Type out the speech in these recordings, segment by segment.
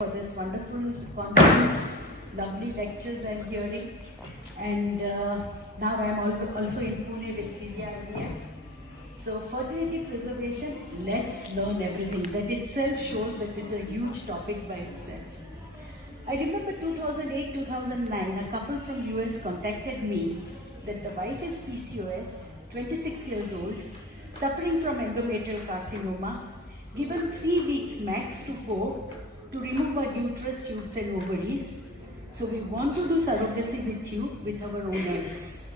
For this wonderful conference, lovely lectures I'm hearing, and now I'm also in Pune with CVRDF. So fertility preservation, let's learn everything. That itself shows that it's a huge topic by itself. I remember 2008-2009, a couple from US contacted me that the wife is PCOS, 26 years old, suffering from endometrial carcinoma, given 3 weeks max to 4 to remove our uterus, tubes and ovaries. So we want to do surrogacy with you with our own eggs.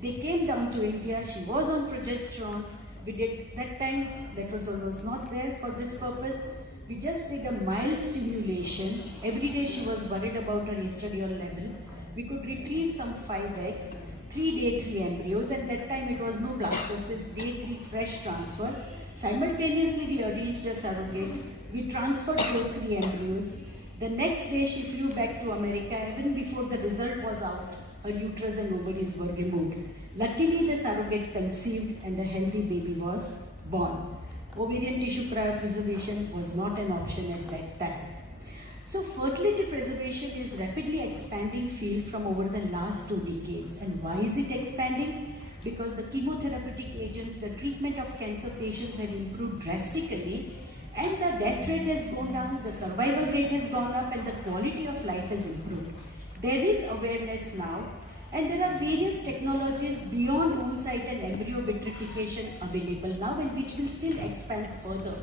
They came down to India, she was on progesterone. We did that time, letrozole was not there for this purpose. We just did a mild stimulation. Every day she was worried about her estradiol level. We could retrieve some 5 eggs, 3 day 3 embryos, and that time it was no blastocyst, day 3 fresh transfer. Simultaneously we arranged a surrogate. We transferred those 3 embryos. The next day she flew back to America. Even before the result was out, her uterus and ovaries were removed. Luckily the surrogate conceived and a healthy baby was born. Ovarian tissue cryopreservation was not an option at that time. So fertility preservation is rapidly expanding field from over the last 2 decades. And why is it expanding? Because the chemotherapeutic agents, the treatment of cancer patients have improved drastically, and the death rate has gone down, the survival rate has gone up, and the quality of life has improved. There is awareness now, and there are various technologies beyond oocyte and embryo vitrification available now, and which will still expand further.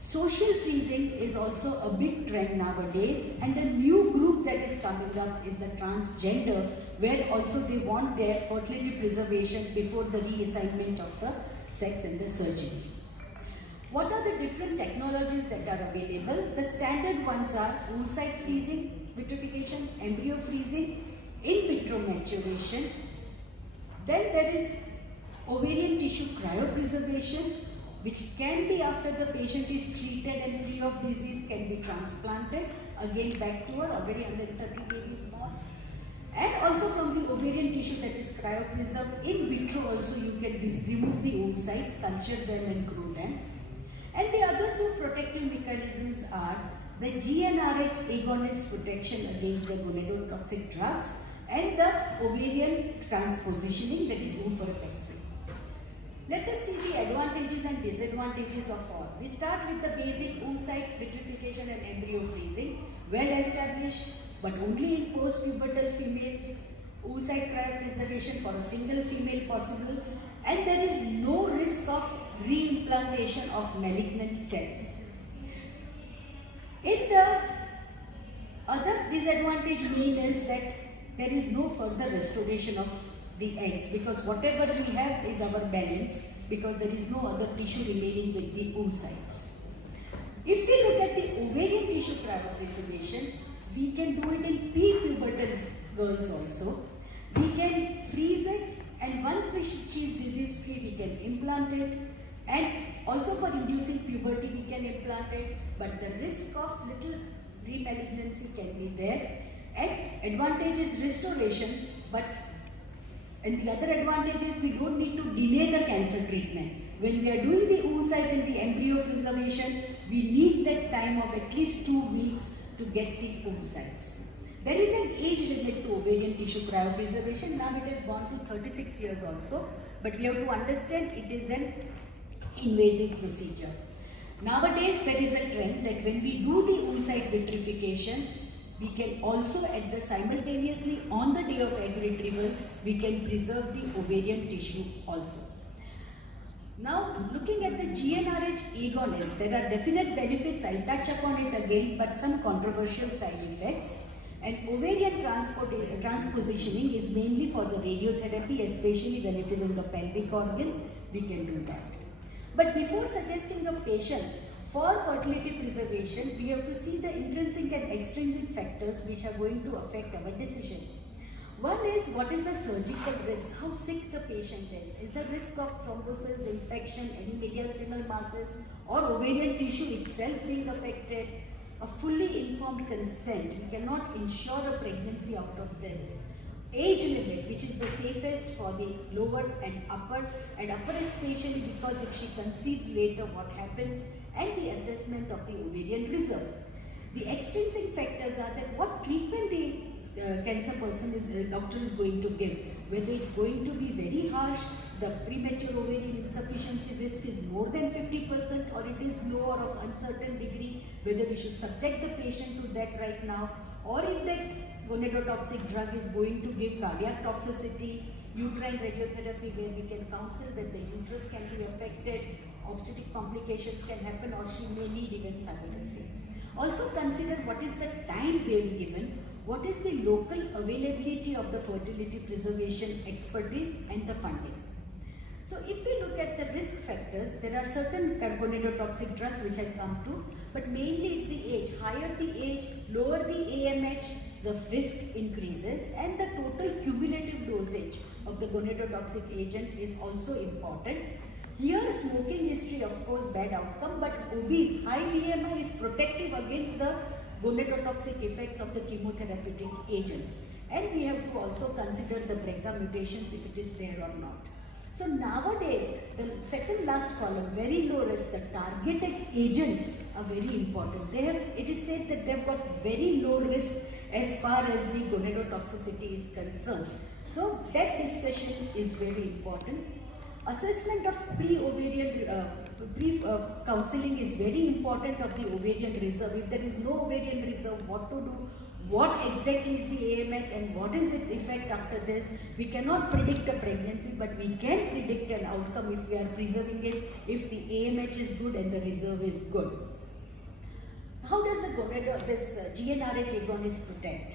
Social freezing is also a big trend nowadays, and a new group that is coming up is the transgender, where also they want their fertility preservation before the reassignment of the sex and the surgery. What are the different technologies that are available? The standard ones are oocyte freezing, vitrification, embryo freezing, in vitro maturation. Then there is ovarian tissue cryopreservation, which can be after the patient is treated and free of disease, can be transplanted, again back to her, already 130 babies born. And also from the ovarian tissue that is cryopreserved, in vitro also you can remove the oocytes, culture them and grow them. And the other 2 protective mechanisms are the GnRH agonist protection against the gonadotoxic drugs and the ovarian transpositioning, that is oophorepexic. Let us see the advantages and disadvantages of all. We start with the basic oocyte vitrification and embryo freezing, well established, but only in post-pubertal females. Oocyte cryopreservation for a single female possible, and there is no risk of reimplantation of malignant cells. In the other disadvantage mean is that there is no further restoration of the eggs, because whatever we have is our balance, because there is no other tissue remaining with the oocytes. If we look at the ovarian tissue cryopreservation, we can do it in pre-pubertal girls also. We can freeze it, and once she is disease free, we can implant it, and also for inducing puberty we can implant it, but the risk of little remalignancy can be there. And advantage is restoration, and the other advantage is we don't need to delay the cancer treatment. When we are doing the oocyte and the embryo preservation, we need that time of at least 2 weeks to get the oocytes. There is an age limit to ovarian tissue cryopreservation. Now it has gone to 36 years also, but we have to understand it is an invasive procedure. Nowadays there is a trend that when we do the oocyte vitrification, we can also simultaneously on the day of egg retrieval, we can preserve the ovarian tissue also. Now looking at the GnRH agonists, there are definite benefits, I'll touch upon it again, but some controversial side effects. And ovarian transpositioning is mainly for the radiotherapy, especially when it is in the pelvic organ, we can do that. But before suggesting a patient for fertility preservation, we have to see the intrinsic and extrinsic factors which are going to affect our decision. One is, what is the surgical risk? How sick the patient is? Is the risk of thrombosis, infection, any mediastinal masses, or ovarian tissue itself being affected? A fully informed consent. We cannot ensure a pregnancy out of this. Age limit, which is the safest for the lower and upper especially because if she conceives later, what happens, and the assessment of the ovarian reserve. The extrinsic factors are that what treatment the cancer doctor is going to give. Whether it's going to be very harsh, the premature ovarian insufficiency risk is more than 50% or it is low or of uncertain degree, whether we should subject the patient to that right now, or if that gonadotoxic drug is going to give cardiac toxicity, uterine radiotherapy where we can counsel that the uterus can be affected, obstetric complications can happen, or she may need even surrogacy. Also consider what is the time being given, what is the local availability of the fertility preservation expertise and the funding. So if we look at the risk factors, there are certain gonadotoxic drugs which I come to, but mainly it's the age. Higher the age, lower the AMH, the risk increases, and the total cumulative dosage of the gonadotoxic agent is also important. Here smoking history, of course, bad outcome, but obese, high BMI is protective against the gonadotoxic effects of the chemotherapeutic agents. And we have to also consider the BRCA mutations if it is there or not. So nowadays, the second last column, very low risk, the targeted agents are very important. It is said that they've got very low risk as far as the gonadotoxicity is concerned. So that discussion is very important. Assessment of pre-ovarian counseling is very important of the ovarian reserve. If there is no ovarian reserve, what to do? What exactly is the AMH and what is its effect after this? We cannot predict a pregnancy, but we can predict an outcome if we are preserving it, if the AMH is good and the reserve is good. How does this GnRH agonist protect?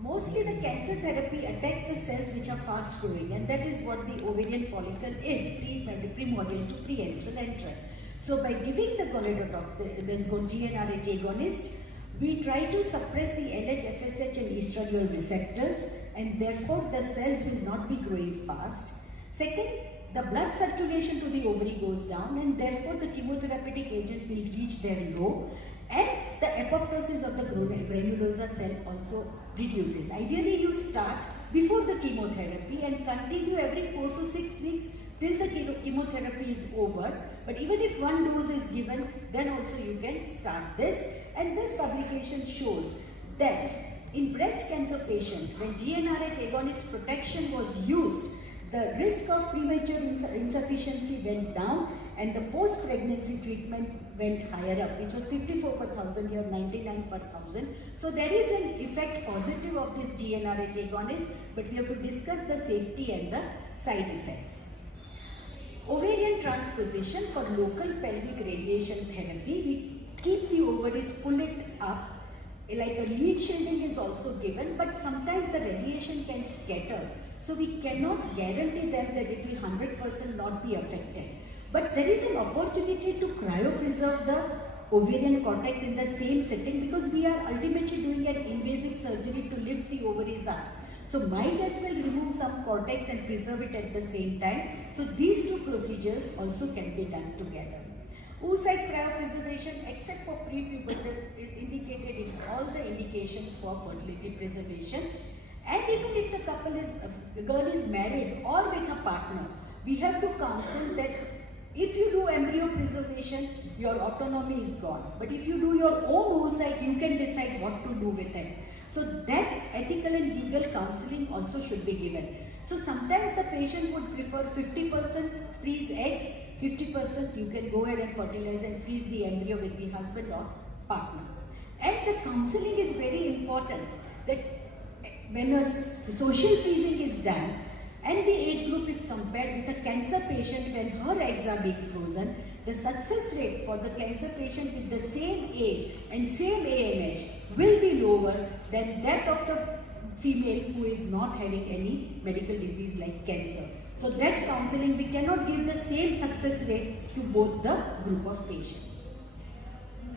Mostly the cancer therapy attacks the cells which are fast growing, and that is what the ovarian follicle is, primordial to pre-enteral enteral. So by giving the gonadotoxin, this GnRH agonist, we try to suppress the LH, FSH and estradiol receptors, and therefore the cells will not be growing fast. Second, the blood circulation to the ovary goes down, and therefore the chemotherapeutic agent will reach their low, and the apoptosis of the granulosa cell also reduces. Ideally, you start before the chemotherapy and continue every 4 to 6 weeks till the chemotherapy is over. But even if one dose is given, then also you can start this. And this publication shows that in breast cancer patient, when GnRH agonist protection was used, the risk of premature insufficiency went down and the post-pregnancy treatment went higher up, which was 54 per thousand, here 99 per thousand. So there is an effect positive of this GnRH agonist, but we have to discuss the safety and the side effects. Ovarian transposition for local pelvic radiation therapy, we keep the ovaries, pull it up, like a lead shielding is also given, but sometimes the radiation can scatter. So we cannot guarantee them that it will 100% not be affected. But there is an opportunity to cryopreserve the ovarian cortex in the same setting, because we are ultimately doing an invasive surgery to lift the ovaries up. So might as well remove some cortex and preserve it at the same time. So these two procedures also can be done together. Oocyte cryopreservation, except for prepubertal, is indicated in all the indications for fertility preservation. And even if the girl is married or with a partner, we have to counsel that if you do embryo preservation, your autonomy is gone. But if you do your own oocyte, you can decide what to do with it. So that ethical and legal counseling also should be given. So sometimes the patient would prefer 50% freeze eggs, 50% you can go ahead and fertilize and freeze the embryo with the husband or partner. And the counseling is very important, that when a social freezing is done and the age group is compared with a cancer patient when her eggs are being frozen, the success rate for the cancer patient with the same age and same AMH will be lower than that of the female who is not having any medical disease like cancer. So that counseling, we cannot give the same success rate to both the group of patients.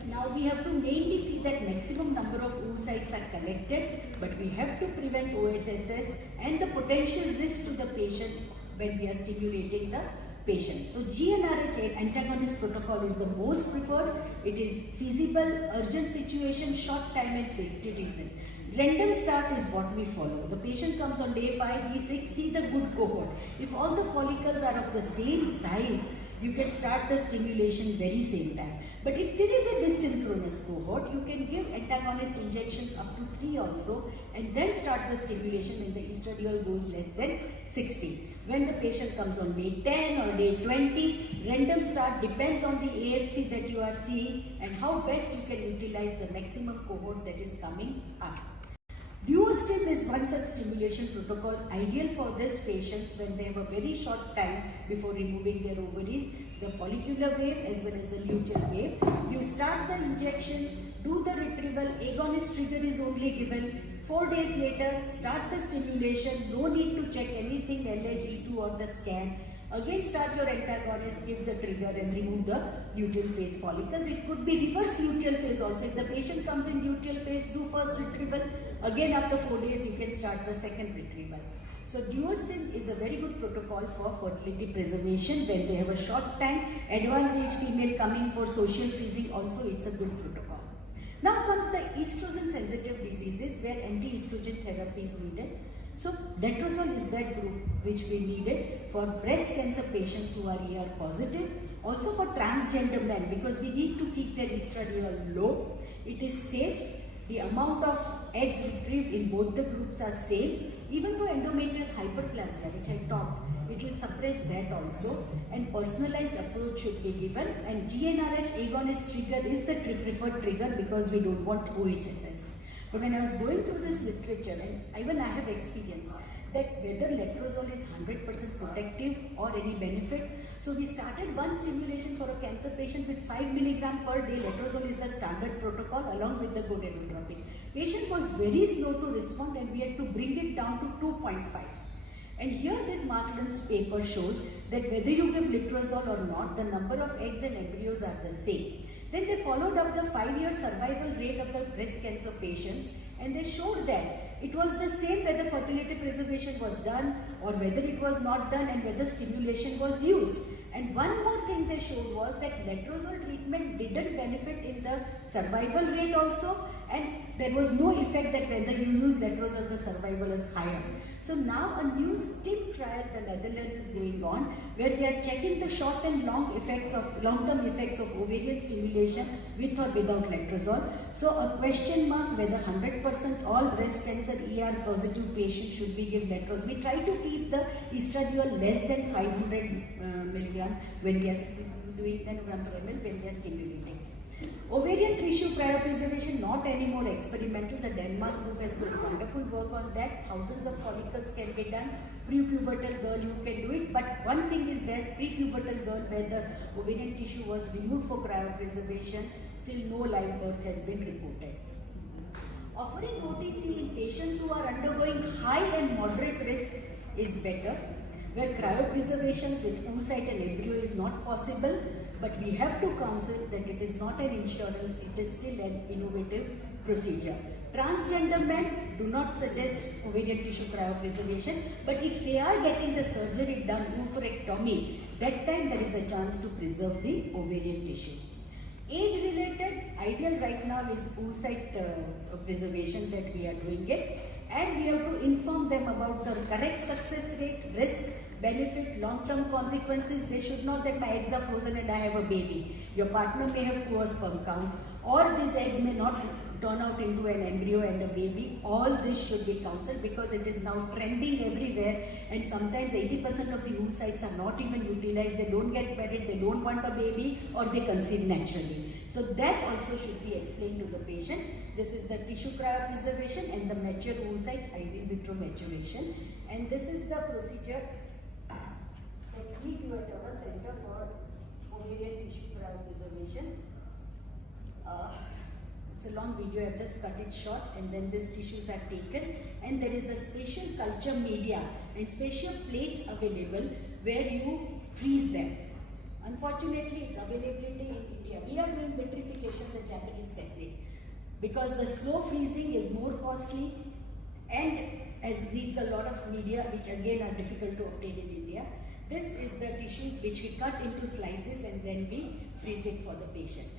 Now we have to mainly see that maximum number of oocytes are collected, but we have to prevent OHSS and the potential risk to the patient when we are stimulating the patient. So GnRH antagonist protocol is the most preferred. It is feasible, urgent situation, short time and safety reason. Random start is what we follow. The patient comes on day 5, day 6, see the good cohort. If all the follicles are of the same size, you can start the stimulation very same time. But if there is a dysynchronous cohort, you can give antagonist injections up to 3 also, and then start the stimulation when the estradiol goes less than 60. When the patient comes on day 10 or day 20, random start depends on the AFC that you are seeing and how best you can utilize the maximum cohort that is coming up. Deostin is one such stimulation protocol ideal for these patients when they have a very short time before removing their ovaries, the follicular wave as well as the luteal wave. You start the injections, do the retrieval, agonist trigger is only given. 4 days later, start the stimulation, no need to check anything LAG2 on the scan. Again start your antagonist, give the trigger and remove the luteal phase follicles. It could be reverse luteal phase also. If the patient comes in luteal phase, do first retrieval. Again after 4 days you can start the second retrieval. So Deostin is a very good protocol for fertility preservation when they have a short time. Advanced age female coming for social freezing also, it's a good protocol. Now comes the estrogen sensitive diseases where anti-estrogen therapy is needed. So letrozole is that group which we needed for breast cancer patients who are ER positive. Also for transgender men, because we need to keep their estradiol low. It is safe. The amount of eggs retrieved in both the groups are same. Even for endometrial hyperplasia, which I talked, it will suppress that also. And personalized approach should be given. And GnRH agonist trigger is the preferred trigger because we don't want OHSS. But when I was going through this literature, and even I have experience that whether letrozole is 100% protective or any benefit. So we started one stimulation for a cancer patient with 5 mg per day. Letrozole is the standard protocol along with the gonadotropin. Patient was very slow to respond and we had to bring it down to 2.5. And here this Markland's paper shows that whether you give letrozole or not, the number of eggs and embryos are the same. Then they followed up the 5-year survival rate of the breast cancer patients and they showed that it was the same whether fertility preservation was done or whether it was not done and whether stimulation was used. And one more thing they showed was that letrozole treatment didn't benefit in the survival rate also, and there was no effect that whether you use letrozole the survival is higher. So now a new STIM trial in the Netherlands is going on where they are checking the short and long-term effects of ovarian stimulation with or without letrozole. So a question mark whether 100% all breast cancer ER positive patients should be given letrozole. We try to keep the estradiol less than 500 milligram when we are doing then when we are stimulating. Ovarian tissue cryopreservation, not anymore experimental. The Denmark group has done wonderful work on that. Thousands of follicles can be done. Prepubertal girl, you can do it. But one thing is that prepubertal girl where the ovarian tissue was removed for cryopreservation, still no live birth has been reported. Offering OTC in patients who are undergoing high and moderate risk is better, where cryopreservation with oocyte and embryo is not possible. But we have to counsel that it is not an insurance, it is still an innovative procedure. Transgender men do not suggest ovarian tissue cryopreservation, but if they are getting the surgery done, oophorectomy, that time there is a chance to preserve the ovarian tissue. Age-related, ideal right now is oocyte preservation that we are doing it, and we have to inform them about the correct success rate, risk, benefit, long-term consequences. They should know that my eggs are frozen and I have a baby. Your partner may have poor sperm count, or these eggs may not turn out into an embryo and a baby. All this should be counseled because it is now trending everywhere, and sometimes 80% of the oocytes are not even utilized. They don't get married, they don't want a baby, or they conceive naturally. So that also should be explained to the patient. This is the tissue cryopreservation and the mature oocytes, in vitro maturation. And this is the procedure that we do at our Center for Ovarian Tissue Cryopreservation. It's a long video, I have just cut it short, and then these tissues are taken, and there is a special culture media and special plates available where you freeze them. Unfortunately, its availability in India. We are doing vitrification, the Japanese technique, because the slow freezing is more costly and needs a lot of media, which again are difficult to obtain in India. This is the tissues which we cut into slices and then we freeze it for the patient.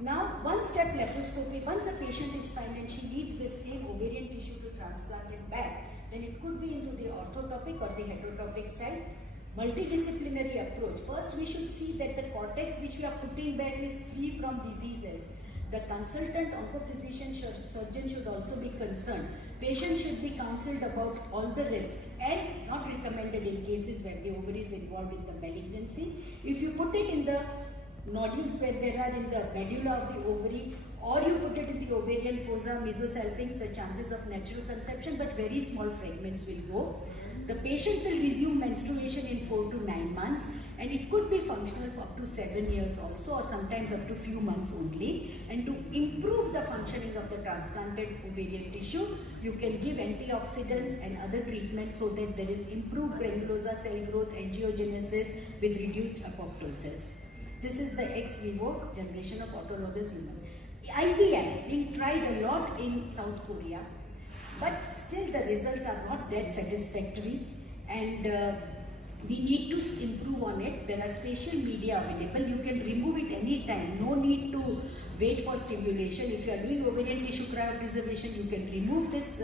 Now, one-step laparoscopy, once a patient is fine and she needs the same ovarian tissue to transplant it back, then it could be into the orthotopic or the heterotopic side. multidisciplinary approach. First, we should see that the cortex which we are putting back is free from diseases. The consultant oncophysician surgeon should also be concerned. Patient should be counseled about all the risks and not recommended in cases where the ovary is involved in the malignancy. If you put it in the nodules where there are in the medulla of the ovary, or you put it in the ovarian fossa, mesosalpinx, the chances of natural conception, but very small fragments will go. The patient will resume menstruation in 4 to 9 months, and it could be functional for up to 7 years also, or sometimes up to few months only. And to improve the functioning of the transplanted ovarian tissue, you can give antioxidants and other treatments so that there is improved granulosa cell growth, angiogenesis with reduced apoptosis. This is the ex vivo generation of autologous human. IVF being tried a lot in South Korea, but still the results are not that satisfactory, and we need to improve on it. There are spatial media available. You can remove it anytime. No need to wait for stimulation. If you are doing ovarian tissue cryopreservation, you can remove this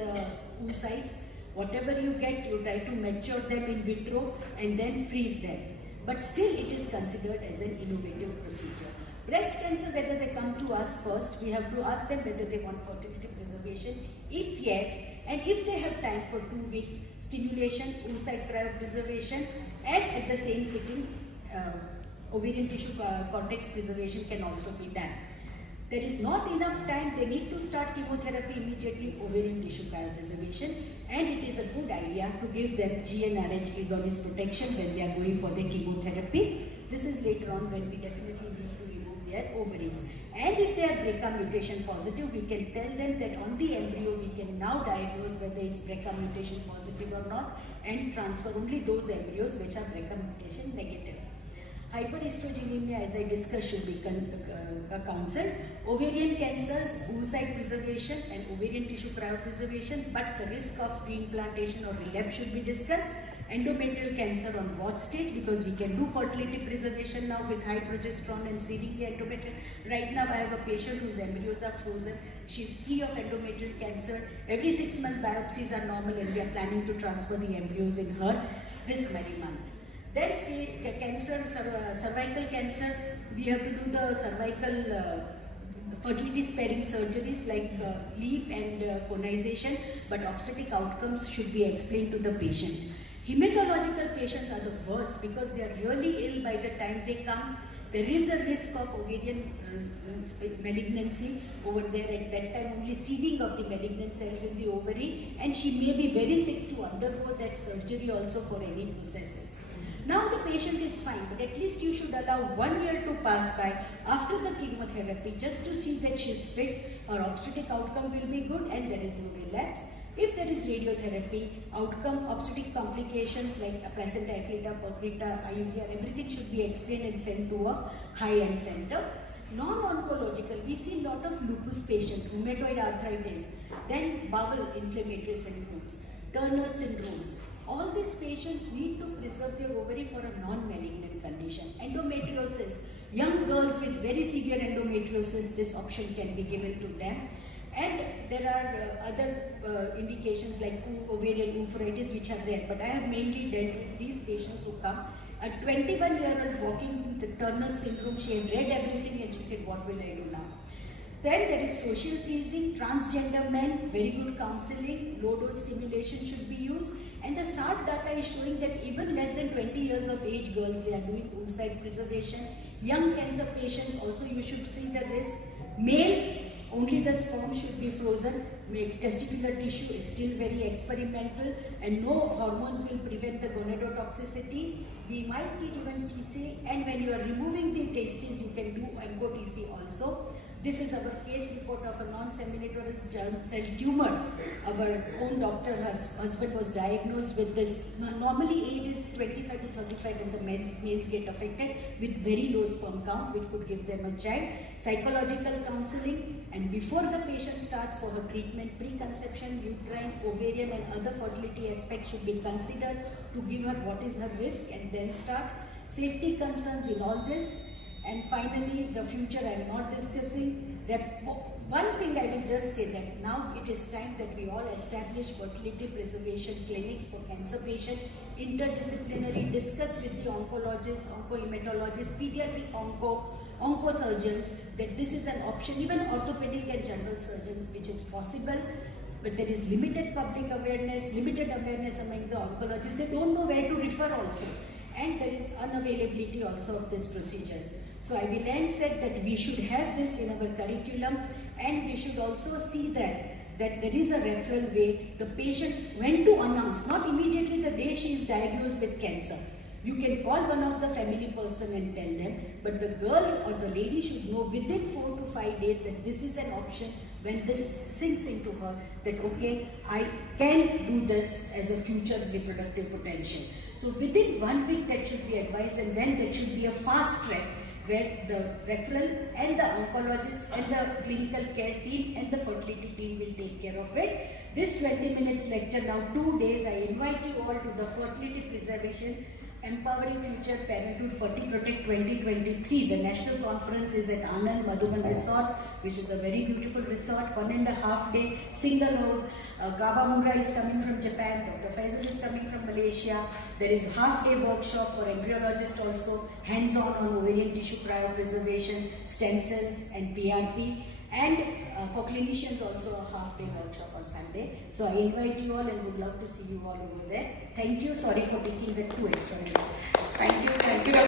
oocytes. Whatever you get, you try to mature them in vitro and then freeze them. But still it is considered as an innovative procedure. Breast cancer, whether they come to us first, we have to ask them whether they want fertility preservation. If yes, and if they have time for 2 weeks, stimulation, oocyte cryopreservation, and at the same sitting, ovarian tissue cortex preservation can also be done. There is not enough time, they need to start chemotherapy immediately, ovarian tissue cryopreservation, and it is a good idea to give them GnRH agonist protection when they are going for the chemotherapy. This is later on when we definitely need to remove their ovaries. And if they are BRCA mutation positive, we can tell them that on the embryo we can now diagnose whether it's BRCA mutation positive or not, and transfer only those embryos which are BRCA mutation negative. Hyperestrogenemia, as I discussed, should be counseled. Ovarian cancers, oocyte preservation and ovarian tissue cryopreservation, but the risk of reimplantation or relapse should be discussed. Endometrial cancer on what stage, because we can do fertility preservation now with high progesterone and seeding the endometrial. Right now I have a patient whose embryos are frozen. She is free of endometrial cancer. Every 6 month biopsies are normal, and we are planning to transfer the embryos in her this very month. Then cancer, cervical cancer, we have to do the cervical fertility sparing surgeries like LEAP and conization, but obstetric outcomes should be explained to the patient. Hematological patients are the worst because they are really ill by the time they come. There is a risk of ovarian malignancy over there. At that time, only seeding of the malignant cells in the ovary, and she may be very sick to undergo that surgery also for any processes. Now the patient is fine, but at least you should allow 1 year to pass by after the chemotherapy just to see that she is fit. Her obstetric outcome will be good and there is no relapse. If there is radiotherapy, outcome, obstetric complications like placenta accreta, percreta, IUD, everything should be explained and sent to a high-end center. Non-oncological, we see a lot of lupus patients, rheumatoid arthritis, then bowel inflammatory syndromes, Turner syndrome. All these patients need to preserve their ovary for a non-malignant condition. Endometriosis, young girls with very severe endometriosis, this option can be given to them. And there are other indications like ovarian oophorytis which are there, but I have mainly dealt with these patients who come. A 21-year-old walking with the Turner syndrome, she had read everything and she said, what will I do now? Then there is social freezing, transgender men, very good counseling, low-dose stimulation should be used. And the SART data is showing that even less than 20 years of age girls, they are doing oocyte preservation. Young cancer patients also, you should see the risk. Male, only the sperm should be frozen. Testicular tissue is still very experimental, and no hormones will prevent the gonadotoxicity. We might need even TC, and when you are removing the testes, you can do onco-TC also. This is our case report of a non-seminatorial germ cell tumor. Our own doctor, her husband was diagnosed with this. Normally age is 25 to 35 when the males get affected with very low sperm count, which could give them a child. Psychological counseling, and before the patient starts for her treatment, preconception, uterine, ovarian and other fertility aspects should be considered to give her what is her risk and then start. Safety concerns in all this. And finally, the future I am not discussing. One thing I will just say that now it is time that we all establish fertility preservation clinics for cancer patients interdisciplinary, discuss with the oncologists, oncohematologists, pediatric oncosurgeons that this is an option, even orthopedic and general surgeons, which is possible. But there is limited public awareness, limited awareness among the oncologists. They don't know where to refer also. And there is unavailability also of these procedures. So I will end said that we should have this in our curriculum, and we should also see that there is a referral way. The patient, when to announce, not immediately the day she is diagnosed with cancer. You can call one of the family person and tell them, but the girl or the lady should know within 4 to 5 days that this is an option. When this sinks into her, that okay, I can do this as a future reproductive potential. So within 1 week that should be advised, and then there should be a fast track where the referral and the oncologist and the clinical care team and the fertility team will take care of it. This 20 minutes lecture, now 2 days, I invite you all to the Fertility Preservation Empowering Future Parenthood Ferti-Protect 2023. The national conference is at Anand Madhuban Resort, which is a very beautiful resort, 1.5 day, single road. Kawamura is coming from Japan, Dr. Faisal is coming from Malaysia. There is a half-day workshop for embryologists also, hands-on on ovarian tissue cryopreservation, stem cells and PRP. And for clinicians also a half-day workshop on Sunday. So I invite you all and would love to see you all over there. Thank you. Sorry for taking the 2 extra minutes. Thank you.